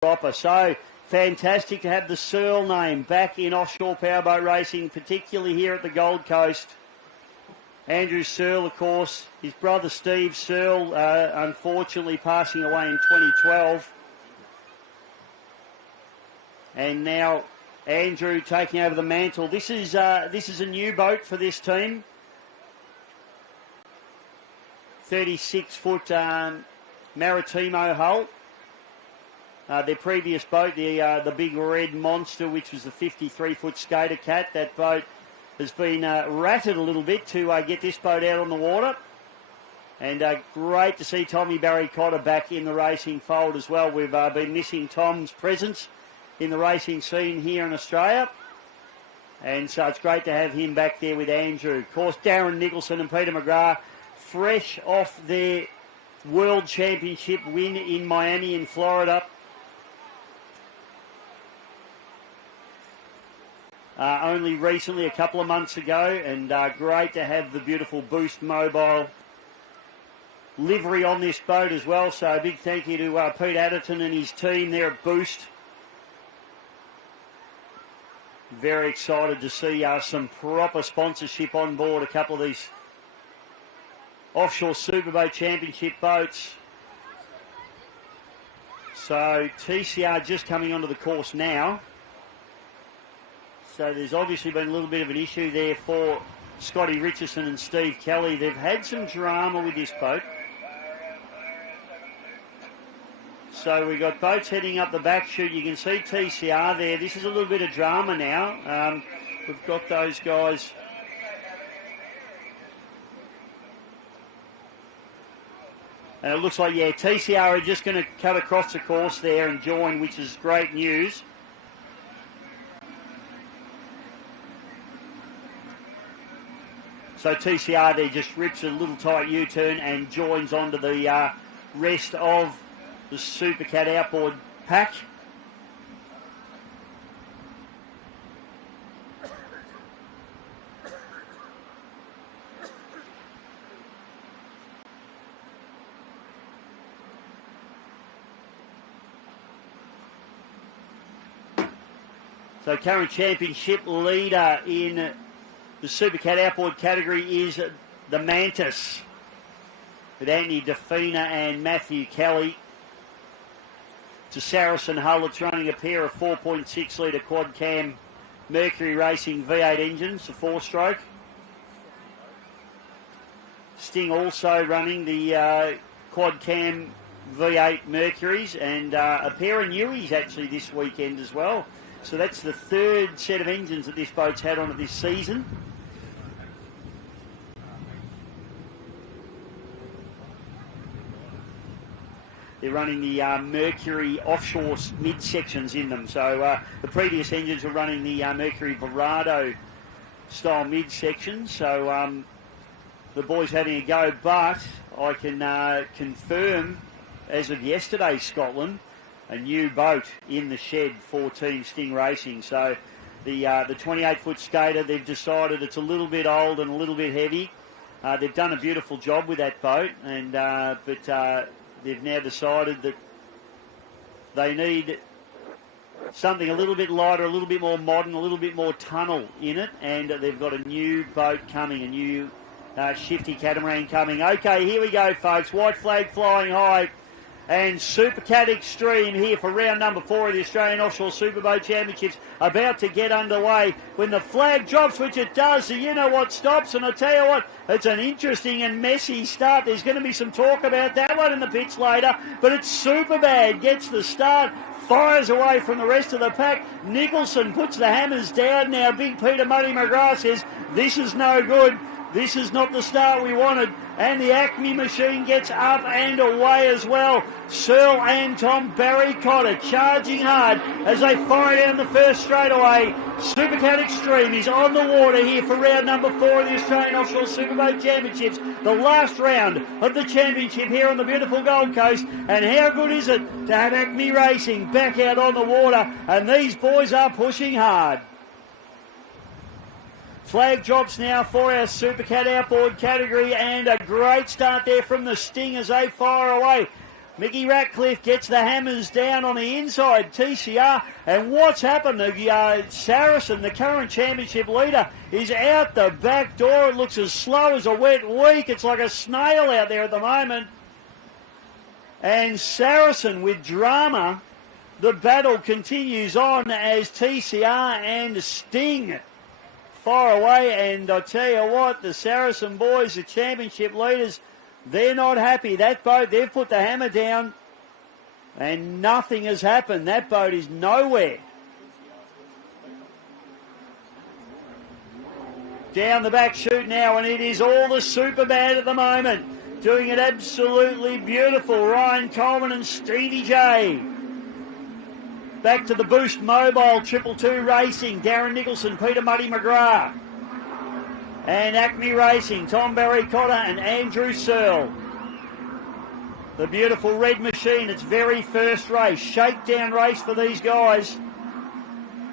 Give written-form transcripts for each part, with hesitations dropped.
proper. So fantastic to have the Searle name back in offshore powerboat racing, particularly here at the Gold Coast. Andrew Searle, of course, his brother Steve Searle, unfortunately passing away in 2012. And now Andrew taking over the mantle. This is a new boat for this team. 36-foot Maritimo hull. Their previous boat, the big red monster, which was the 53-foot Skater Cat. That boat has been ratted a little bit to get this boat out on the water. And great to see Tommy Barry Cotter back in the racing fold as well. We've been missing Tom's presence in the racing scene here in Australia. And so it's great to have him back there with Andrew. Of course, Darren Nicholson and Peter McGrath, fresh off their World Championship win in Miami in Florida. Only recently, a couple of months ago, and great to have the beautiful Boost Mobile livery on this boat as well. So a big thank you to Pete Adderton and his team there at Boost. Very excited to see some proper sponsorship on board a couple of these offshore Superboat Championship boats. So TCR just coming onto the course now. So there's obviously been a little bit of an issue there for Scotty Richardson and Steve Kelly. They've had some drama with this boat. So we've got boats heading up the back chute. You can see TCR there. This is a little bit of drama now. We've got those guys. And it looks like, yeah, TCR are just going to cut across the course there and join, which is great news. So TCR there just rips a little tight U-turn and joins onto the rest of the Supercat outboard pack. So current championship leader in the Supercat outboard category is the Mantis, with Anthony Defina and Matthew Kelly. It's a Saracen hull that's running a pair of 4.6 litre quad cam Mercury Racing V8 engines, a 4-stroke. Sting also running the quad cam V8 Mercuries, and a pair of Newies actually this weekend as well. So that's the third set of engines that this boat's had on it this season. They're running the Mercury Offshore mid-sections in them. So the previous engines were running the Mercury Verado style mid-sections. So the boys having a go, but I can confirm as of yesterday, Scotland, a new boat in the shed for Team Sting Racing. So the 28-foot skater, they've decided it's a little bit old and a little bit heavy. They've done a beautiful job with that boat, and but they've now decided that they need something a little bit lighter, a little bit more modern, a little bit more tunnel in it, and they've got a new boat coming, a new shifty catamaran coming. Okay, here we go, folks. White flag flying high. And Supercat Extreme here for round number 4 of the Australian Offshore Superboat Championships, about to get underway when the flag drops, which it does. So you know what stops, and I tell you what, it's an interesting and messy start. There's going to be some talk about that one in the pits later, but it's Superbad gets the start, fires away from the rest of the pack. Nicholson puts the hammers down now. Big Peter Muddy McGrath says, this is no good. This is not the start we wanted. And the Acme machine gets up and away as well. Searle and Tom Barry Cotter charging hard as they fire down the first straightaway. Supercat Extreme is on the water here for round number 4 of the Australian Offshore Superboat Championships. The last round of the championship here on the beautiful Gold Coast. And how good is it to have Acme Racing back out on the water? And these boys are pushing hard. Flag drops now for our Supercat outboard category, and a great start there from the Sting as they fire away. Mickey Ratcliffe gets the hammers down on the inside, TCR, and what's happened? The Saracen, the current championship leader, is out the back door. It looks as slow as a wet week. It's like a snail out there at the moment. And Saracen with drama. The battle continues on as TCR and Sting far away. And I tell you what, the Saracen boys, the championship leaders, they're not happy. That boat, they've put the hammer down and nothing has happened. That boat is nowhere. Down the back chute now, and it is all the Superboat at the moment. Doing it absolutely beautiful. Ryan Coleman and Stevie J. Back to the Boost Mobile 222 Racing. Darren Nicholson, Peter Muddy McGrath. And Acme Racing, Tom Barry Cotter and Andrew Searle. The beautiful red machine, its very first race. Shakedown race for these guys.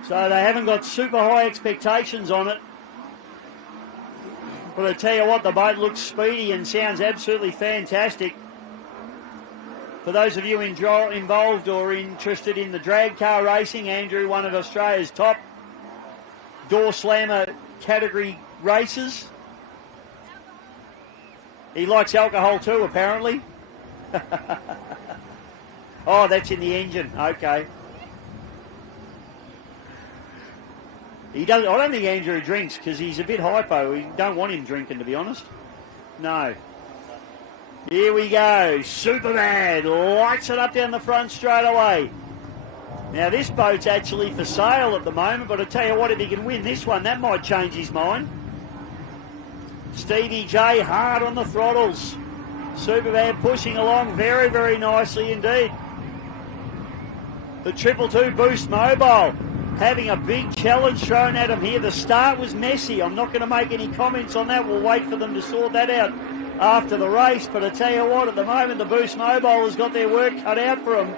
So they haven't got super high expectations on it. But I tell you what, the boat looks speedy and sounds absolutely fantastic. For those of you involved or interested in the drag car racing, Andrew, one of Australia's top door slammer category races. He likes alcohol too, apparently. Oh, that's in the engine. Okay. He doesn't. I don't think Andrew drinks because he's a bit hypo. We don't want him drinking, to be honest. No. Here we go. Superman lights it up down the front straight away. Now, this boat's actually for sale at the moment, but I tell you what, if he can win this one, that might change his mind. Stevie J hard on the throttles. Superman pushing along very, very nicely indeed. The 222 Boost Mobile having a big challenge thrown at him here. The start was messy. I'm not going to make any comments on that. We'll wait for them to sort that out after the race. But I tell you what, at the moment, the Boost Mobile has got their work cut out for them.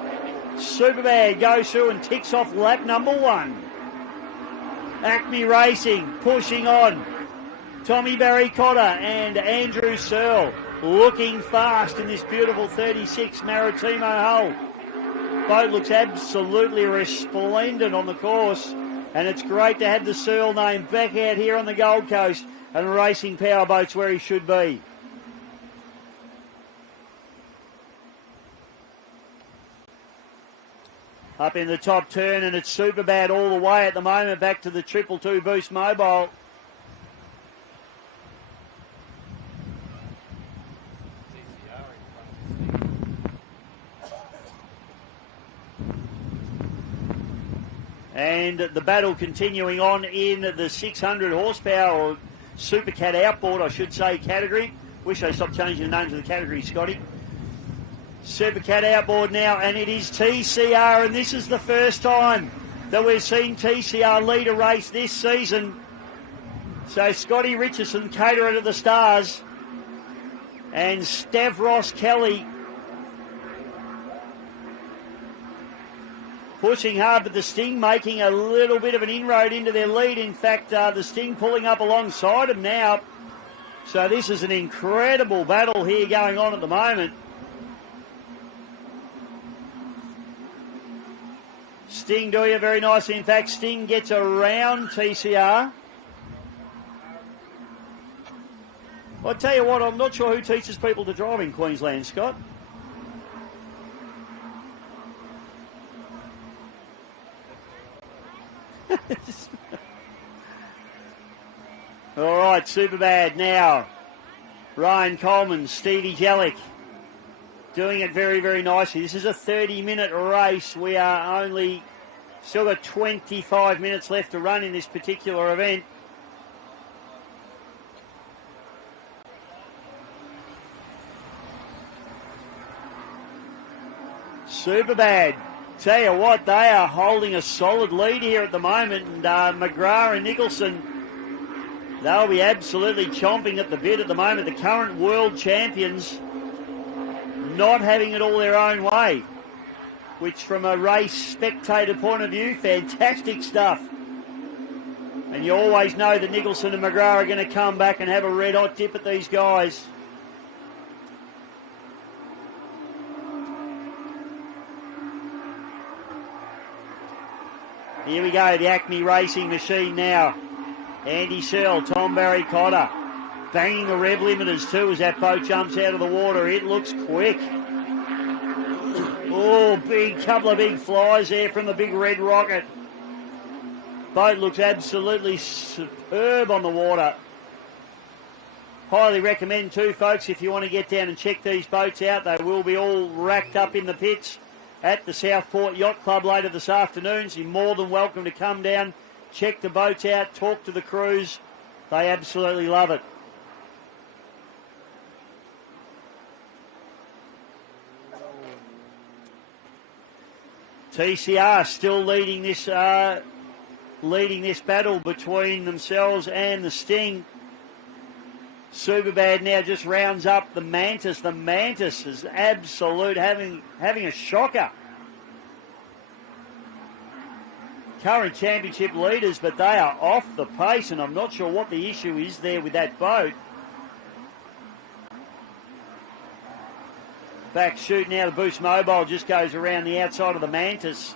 Superbad goes through and ticks off lap number 1. Acme Racing pushing on. Tommy Barry Cotter and Andrew Searle looking fast in this beautiful 36 Maritimo hull. Boat looks absolutely resplendent on the course, and it's great to have the Searle name back out here on the Gold Coast and racing powerboats where he should be. Up in the top turn, and it's Superbad all the way at the moment, back to the 222 Boost Mobile. And the battle continuing on in the 600 horsepower, or Supercat outboard, I should say, category. Wish they stopped changing the names of the category, Scotty. Supercat outboard now, and it is TCR, and this is the first time that we've seen TCR lead a race this season. So Scotty Richardson, caterer to the stars, and Stavros Kelly pushing hard, but the Sting making a little bit of an inroad into their lead. In fact, the Sting pulling up alongside them now. So this is an incredible battle here going on at the moment. Sting doing it very nicely. In fact, Sting gets around TCR. I'll tell you what, I'm not sure who teaches people to drive in Queensland, Scott. All right, Superbad now. Ryan Coleman, Stevie Jellick doing it very, very nicely. This is a 30-minute race. We are only still got 25 minutes left to run in this particular event. Superbad, tell you what, they are holding a solid lead here at the moment, and McGrath and Nicholson, they'll be absolutely chomping at the bit at the moment. The current world champions not having it all their own way, which from a race spectator point of view, fantastic stuff. And you always know that Nicholson and McGrath are going to come back and have a red-hot dip at these guys. Here we go, the Acme Racing Machine now. Andy Searle, Tom Barry Cotter, banging the rev limiters too as that boat jumps out of the water. It looks quick. Oh, couple of big flies there from the big red rocket. Boat looks absolutely superb on the water. Highly recommend too, folks, if you want to get down and check these boats out. They will be all racked up in the pits at the Southport Yacht Club later this afternoon. So you're more than welcome to come down, check the boats out, talk to the crews. They absolutely love it. TCR still leading this battle between themselves and the Sting. Superbad now just rounds up the Mantis. The Mantis is absolute, having a shocker. Current championship leaders, but they are off the pace, and I'm not sure what the issue is there with that boat. Back shoot now, the Boost Mobile just goes around the outside of the Mantis.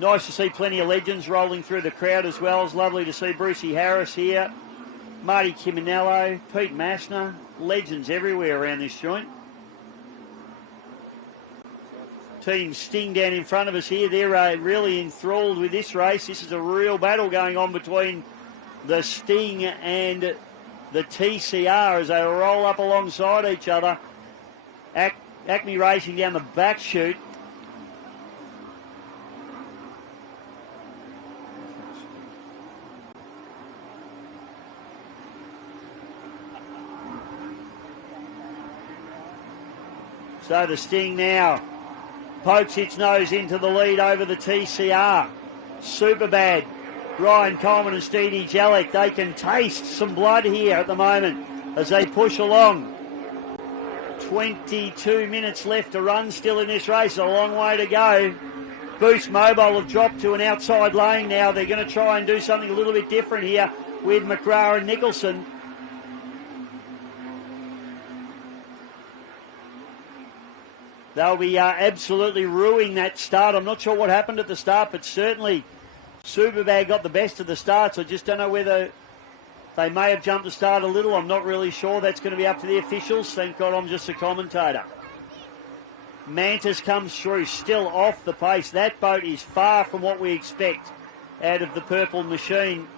Nice to see plenty of legends rolling through the crowd as well. It's lovely to see Brucey Harris here, Marty Ciminello, Pete Massner, legends everywhere around this joint. Team Sting down in front of us here. They're really enthralled with this race. This is a real battle going on between the Sting and the TCR as they roll up alongside each other. Acme Racing down the back chute. So the Sting now pokes its nose into the lead over the TCR. Superbad, Ryan Coleman and Steedy Jellick, they can taste some blood here at the moment as they push along. 22 minutes left to run still in this race, a long way to go. Boost Mobile have dropped to an outside lane now. They're going to try and do something a little bit different here with McGrath and Nicholson. They'll be absolutely ruining that start. I'm not sure what happened at the start, but certainly Superbad got the best of the start. So I just don't know whether they may have jumped the start a little. I'm not really sure. That's going to be up to the officials. Thank God I'm just a commentator. Mantis comes through, still off the pace. That boat is far from what we expect out of the Purple Machine.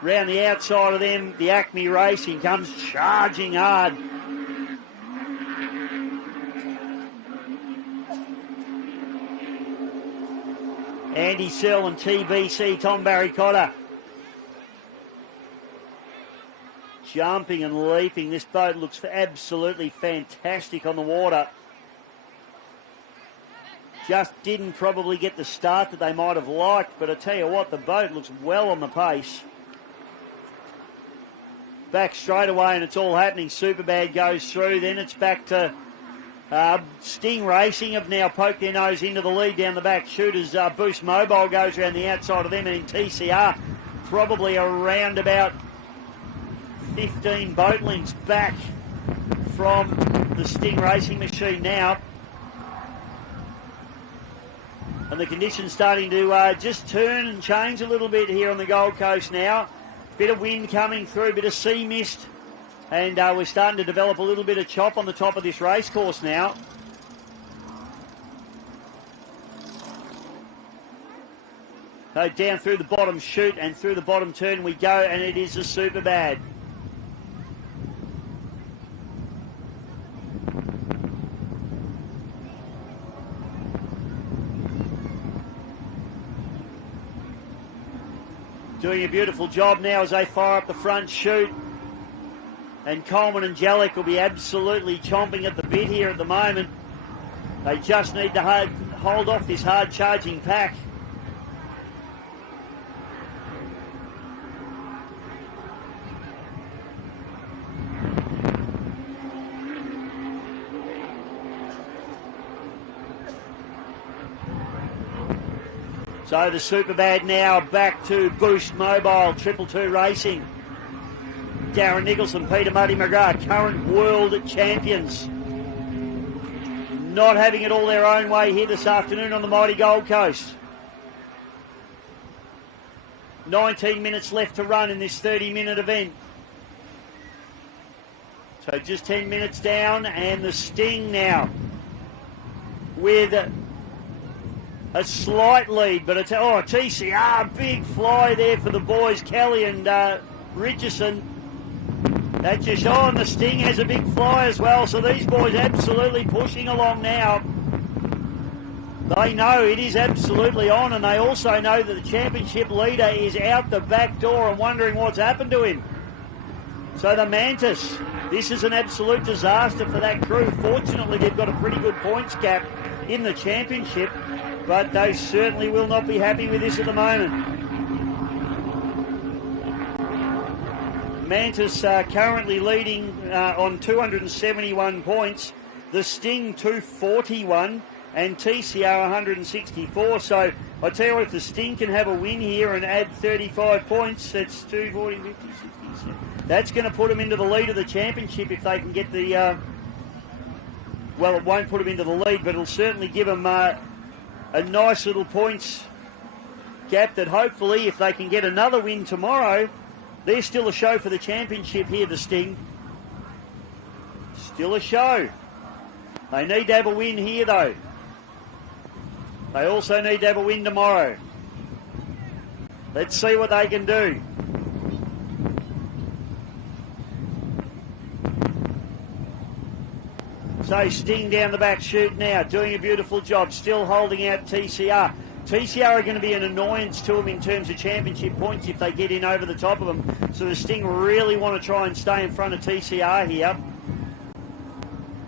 Round the outside of them, the Acme Racing comes charging hard. Andy Searle and TBC, Tom Barry Cotter. Jumping and leaping. This boat looks absolutely fantastic on the water. Just didn't probably get the start that they might have liked, but I tell you what, the boat looks well on the pace. Back straight away and it's all happening. Superbad goes through, then it's back to Sting Racing have now poked their nose into the lead down the back chute as Boost Mobile goes around the outside of them, and in TCR probably around about 15 boat lengths back from the Sting Racing Machine now. And the conditions starting to just turn and change a little bit here on the Gold Coast now. Bit of wind coming through, bit of sea mist. And we're starting to develop a little bit of chop on the top of this race course now. So down through the bottom chute and through the bottom turn we go, and it is a Superbad. Doing a beautiful job now as they fire up the front chute. And Coleman and Jellick will be absolutely chomping at the bit here at the moment. They just need to hold off this hard charging pack. So the Superbad now back to Boost Mobile, 222 Racing. Darren Nicholson, Peter Muddy McGrath, current world champions. not having it all their own way here this afternoon on the mighty Gold Coast. 19 minutes left to run in this 30-minute event. So just 10 minutes down, and the Sting now with a slight lead, but it's TCR, big fly there for the boys, Kelly and Richardson. That just and the Sting has a big fly as well, so these boys absolutely pushing along now. They know it is absolutely on, and they also know that the championship leader is out the back door and wondering what's happened to him. So the Mantis, this is an absolute disaster for that crew. Fortunately, they've got a pretty good points gap in the championship, but they certainly will not be happy with this at the moment. Mantis currently leading on 271 points. The Sting 241 and TCR 164. So I tell you what, if the Sting can have a win here and add 35 points, that's 240, 50, 60, 70. That's going to put them into the lead of the championship if they can get the... well, it won't put them into the lead, but it'll certainly give them a nice little points gap that hopefully, if they can get another win tomorrow, they're still a show for the championship here, the Sting. Still a show. They need to have a win here, though. They also need to have a win tomorrow. Let's see what they can do. So Sting down the back chute now, doing a beautiful job, still holding out TCR. TCR are going to be an annoyance to them in terms of championship points if they get in over the top of them. So the Sting really want to try and stay in front of TCR here.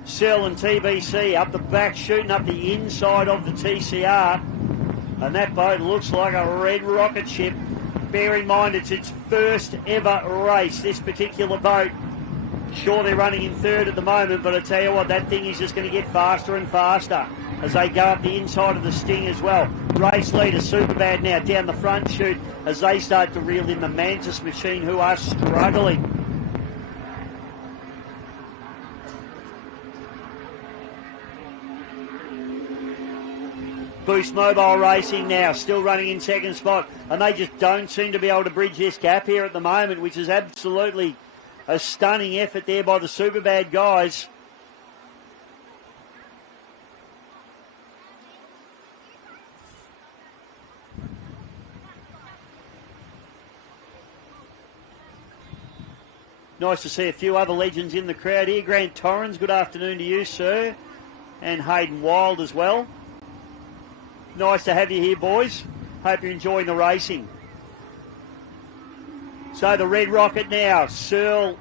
Searle and TBC up the back, shooting up the inside of the TCR. And that boat looks like a red rocket ship. Bear in mind, it's its first ever race, this particular boat. Sure, they're running in third at the moment, but I tell you what, that thing is just going to get faster and faster as they go up the inside of the Sting as well. Race leader Superbad now down the front chute as they start to reel in the Mantis machine, who are struggling. Boost Mobile Racing now, still running in second spot, and they just don't seem to be able to bridge this gap here at the moment, which is absolutely a stunning effort there by the Superbad guys. Nice to see a few other legends in the crowd here. Grant Torrens, good afternoon to you, sir. And Hayden Wild as well. Nice to have you here, boys. Hope you're enjoying the racing. So the Red Rocket now, Searle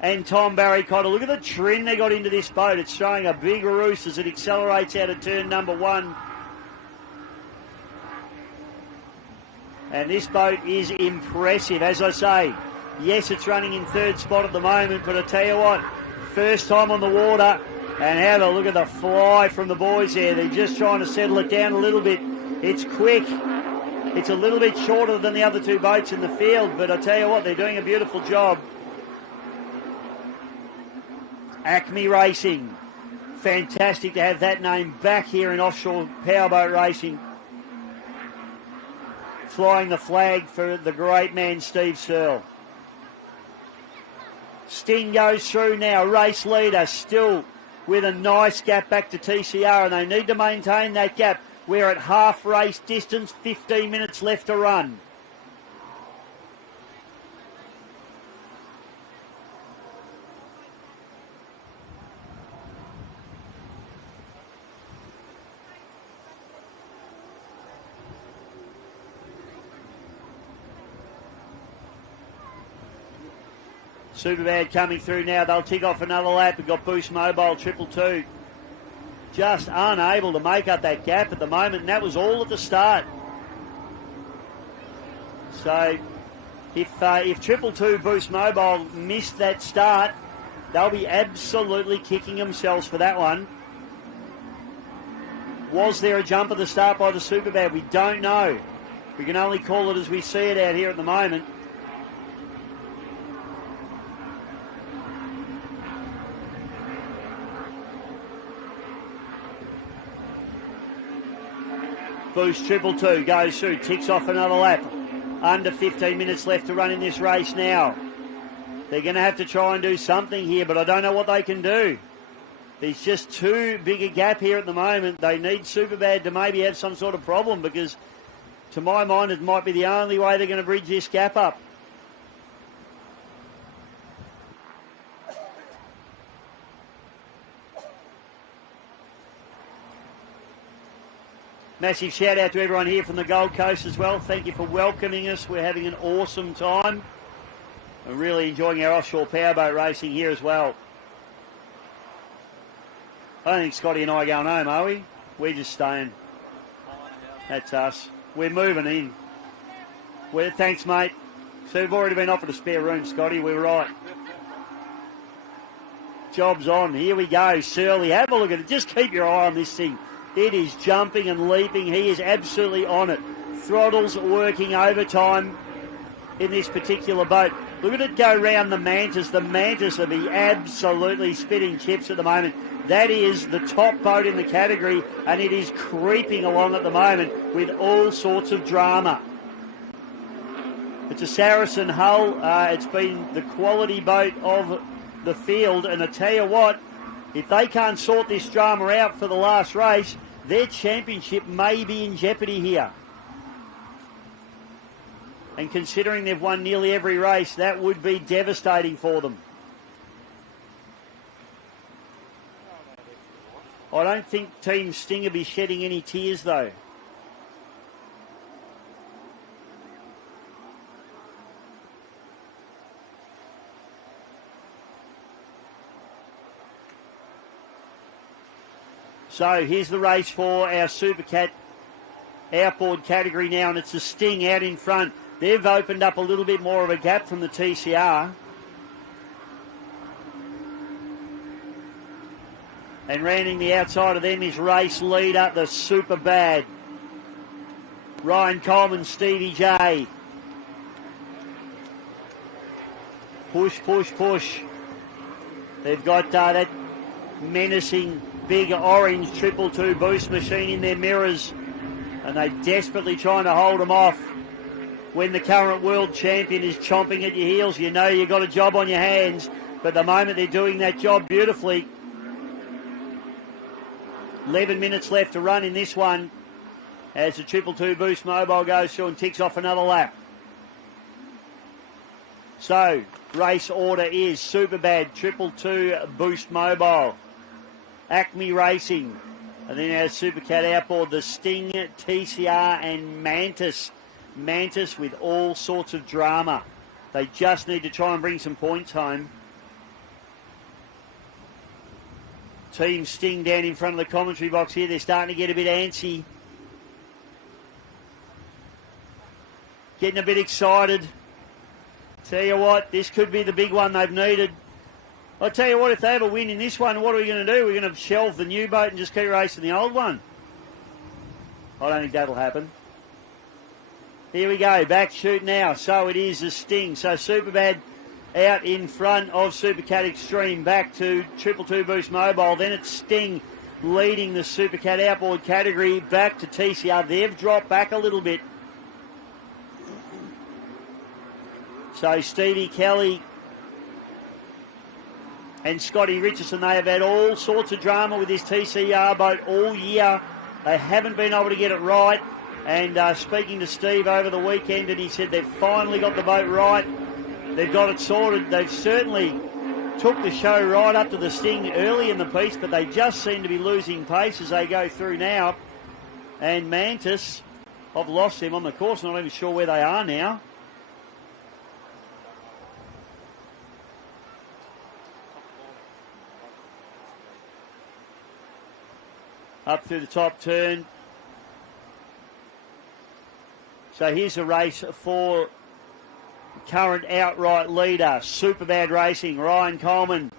and Tom Barry-Cotter. Look at the trim they got into this boat. It's showing a big roost as it accelerates out of turn number one. And this boat is impressive, as I say. Yes, it's running in third spot at the moment, but I tell you what, first time on the water, and have a look at the fly from the boys there. They're just trying to settle it down a little bit. It's quick. It's a little bit shorter than the other two boats in the field, but I tell you what, they're doing a beautiful job. Acme Racing. Fantastic to have that name back here in offshore powerboat racing. Flying the flag for the great man, Steve Searle. Sting goes through now. Race leader still with a nice gap back to TCR, and they need to maintain that gap. We're at half race distance, 15 minutes left to run. Superbad coming through now. They'll tick off another lap. We've got Boost Mobile, 222. Just unable to make up that gap at the moment, and that was all at the start. So if 222 Boost Mobile missed that start, they'll be absolutely kicking themselves for that one. Was there a jump at the start by the Superbad? We don't know. We can only call it as we see it out here at the moment. Boost 222 goes through, ticks off another lap. Under 15 minutes left to run in this race now. They're going to have to try and do something here, but I don't know what they can do. There's just too big a gap here at the moment. They need Superbad to maybe have some sort of problem, because to my mind it might be the only way they're going to bridge this gap up. Massive shout out to everyone here from the Gold Coast as well. Thank you for welcoming us. We're having an awesome time. We're really enjoying our offshore powerboat racing here as well. I don't think Scotty and I are going home, are we? We're just staying. That's us. We're moving in. Thanks, mate. So we've already been offered a spare room, Scotty. We're right. Job's on. Here we go. Surly, have a look at it. Just keep your eye on this thing. It is jumping and leaping. He is absolutely on it. Throttles working overtime in this particular boat. Look at it go round the Mantis. The Mantis will be absolutely spitting chips at the moment. That is the top boat in the category, and it is creeping along at the moment with all sorts of drama. It's a Saracen hull. It's been the quality boat of the field, and I tell you what, if they can't sort this drama out for the last race, their championship may be in jeopardy here. And considering they've won nearly every race, that would be devastating for them. I don't think Team Sting will be shedding any tears, though. So here's the race for our Supercat outboard category now, and it's the Sting out in front. They've opened up a little bit more of a gap from the TCR. And rounding the outside of them is race leader, the Superbad. Ryan Coleman, Stevie J. Push, push, push. They've got that menacing big orange 222 boost machine in their mirrors, and they're desperately trying to hold them off. When the current world champion is chomping at your heels, you know you've got a job on your hands, but at the moment they're doing that job beautifully. 11 minutes left to run in this one as the 222 Boost Mobile goes through and ticks off another lap. So, race order is Superbad, 222 Boost Mobile, Acme Racing, and then our Supercat outboard, the Sting, TCR and Mantis. Mantis with all sorts of drama. They just need to try and bring some points home. Team Sting down in front of the commentary box here. They're starting to get a bit antsy. Getting a bit excited. Tell you what, this could be the big one they've needed. I'll tell you what, if they have a win in this one, what are we going to do? We're going to shelve the new boat and just keep racing the old one. I don't think that'll happen. Here we go, back shoot now. So it is the Sting. So Superbad out in front of Supercat Extreme, back to 222 Boost Mobile. Then it's Sting leading the Supercat outboard category, back to TCR. They've dropped back a little bit. So Stevie Kelly and Scotty Richardson, they have had all sorts of drama with this TCR boat all year. They haven't been able to get it right. And speaking to Steve over the weekend, and he said they've finally got the boat right. They've got it sorted. They've certainly took the show right up to the Sting early in the piece, but they just seem to be losing pace as they go through now. And Mantis, I've lost them on the course. Not even sure where they are now. Up through the top turn. So here's a race for current outright leader, Superbad Racing, Ryan Coleman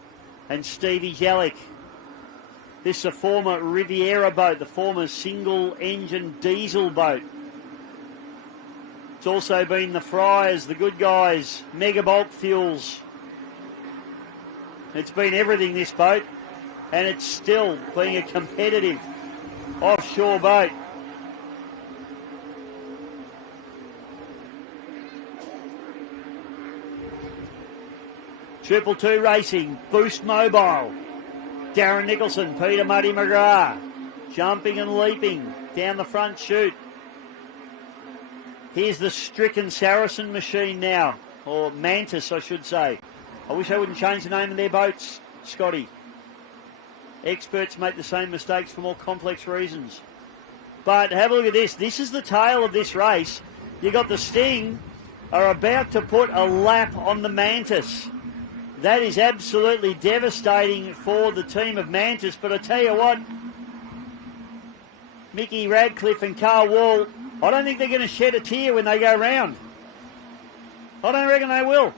and Stevie Jellick. This is a former Riviera boat, the former single-engine diesel boat. It's also been the Friars, the Good Guys, Mega Bulk Fuels. It's been everything, this boat, and it's still being a competitive offshore boat. Triple Two Racing, Boost Mobile. Darren Nicholson, Peter Muddy McGrath. Jumping and leaping down the front chute. Here's the Stricken Saracen machine now, or Mantis, I should say. I wish I wouldn't change the name of their boats, Scotty. Experts make the same mistakes for more complex reasons. But have a look at this. This is the tail of this race. You got the Sting are about to put a lap on the Mantis. That is absolutely devastating for the team of Mantis. But I tell you what, Mickey Radcliffe and Carl Wall, I don't think they're going to shed a tear when they go round. I don't reckon they will.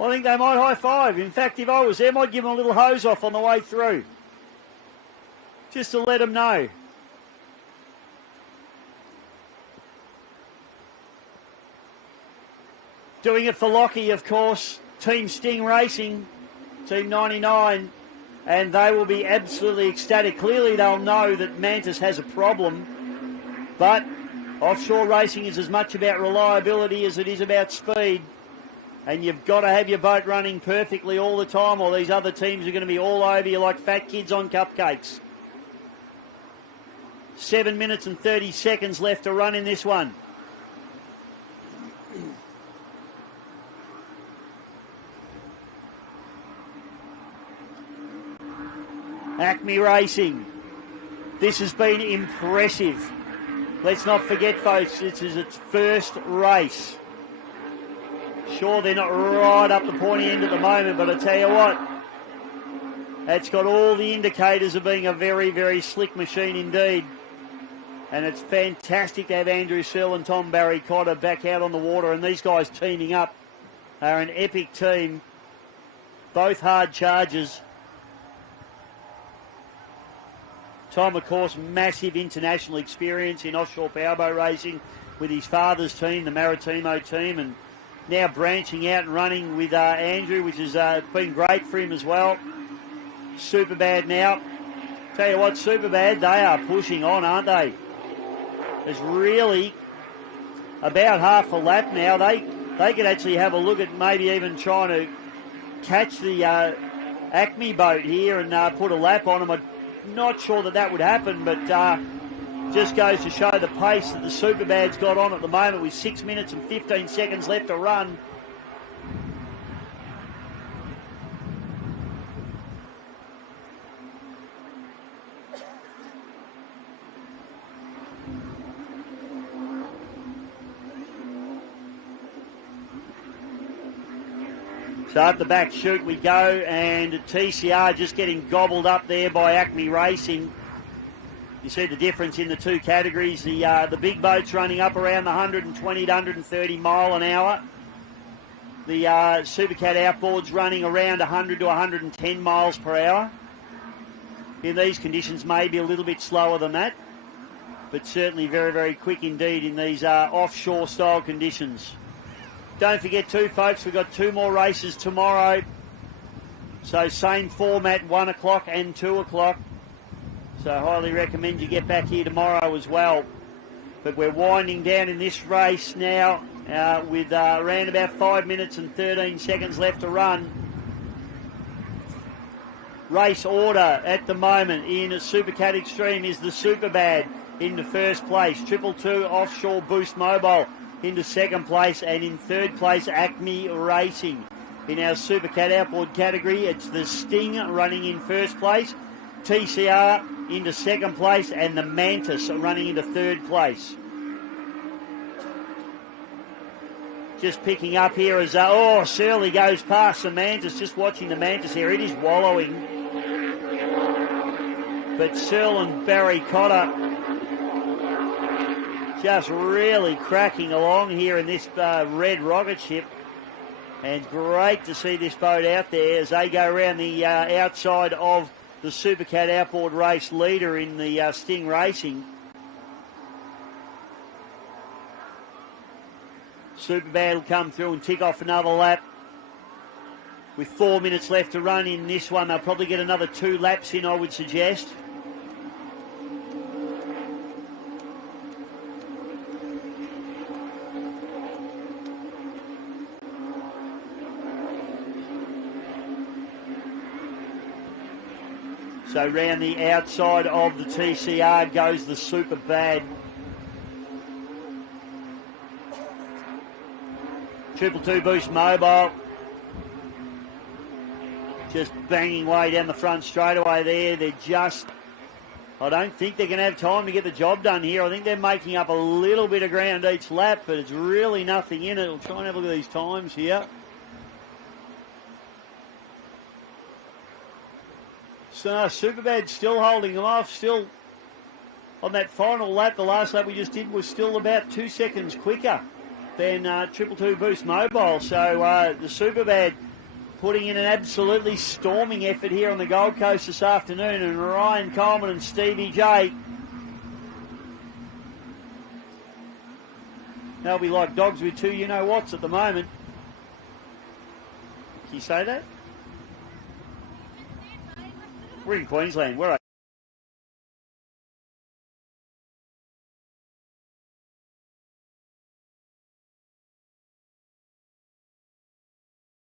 I think they might high five. In fact, if I was them, I'd give them a little hose off on the way through. Just to let them know. Doing it for Lockie, of course. Team Sting Racing, Team 99. And they will be absolutely ecstatic. Clearly they'll know that Mantis has a problem. But offshore racing is as much about reliability as it is about speed. And you've got to have your boat running perfectly all the time, or these other teams are going to be all over you like fat kids on cupcakes. 7 minutes and 30 seconds left to run in this one. Acme Racing. This has been impressive. Let's not forget, folks, this is its first race. Sure, they're not right up the pointy end at the moment, but I tell you what, it's got all the indicators of being a very, very slick machine indeed. And it's fantastic to have Andrew Searle and Tom Barry Cotter back out on the water, and these guys teaming up are an epic team. Both hard chargers. Tom, of course, massive international experience in offshore powerboat racing with his father's team, the Maritimo team, and now branching out and running with Andrew, which has been great for him as well. Superbad now. Tell you what, Superbad, they are pushing on, aren't they? There's really about half a lap now. They could actually have a look at maybe even trying to catch the Acme boat here and put a lap on them. I'm not sure that would happen, but just goes to show the pace that the Superbad's got on at the moment with 6 minutes and 15 seconds left to run. So up the back chute we go, and TCR just getting gobbled up there by Acme Racing. You see the difference in the two categories. The big boats running up around the 120 to 130 mile an hour. The Supercat outboards running around 100 to 110 miles per hour. In these conditions, maybe a little bit slower than that, but certainly very, very quick indeed in these offshore style conditions. Don't forget too, folks, we've got two more races tomorrow. So same format, 1 o'clock and 2 o'clock. So I highly recommend you get back here tomorrow as well. But we're winding down in this race now with around about 5 minutes and 13 seconds left to run. Race order at the moment in Supercat Extreme is the Superbad into first place. 222 Offshore Boost Mobile into second place, and in third place Acme Racing. In our Supercat outboard category, it's the Sting running in first place, TCR into second place, and the Mantis running into third place. Just picking up here as Surly goes past the Mantis. Just watching the Mantis here, it is wallowing, but Searle and Barry Cotter just really cracking along here in this red rocket ship. And great to see this boat out there as they go around the outside of the Supercat outboard race leader in the Sting Racing. Superbad will come through and tick off another lap. With 4 minutes left to run in this one, they'll probably get another 2 laps in, I would suggest. So round the outside of the TCR goes the Superbad. 222 Boost Mobile. Just banging way down the front straightaway there. They're just, I don't think they're going to have time to get the job done here. I think they're making up a little bit of ground each lap, but it's really nothing in it. We'll try and have a look at these times here. So Superbad still holding them off, still on that final lap. The last lap we just did was still about 2 seconds quicker than 222 Boost Mobile. So the Superbad putting in an absolutely storming effort here on the Gold Coast this afternoon. And Ryan Coleman and Stevie J, they'll be like dogs with two you-know-whats at the moment. Can you say that? We're in Queensland. We're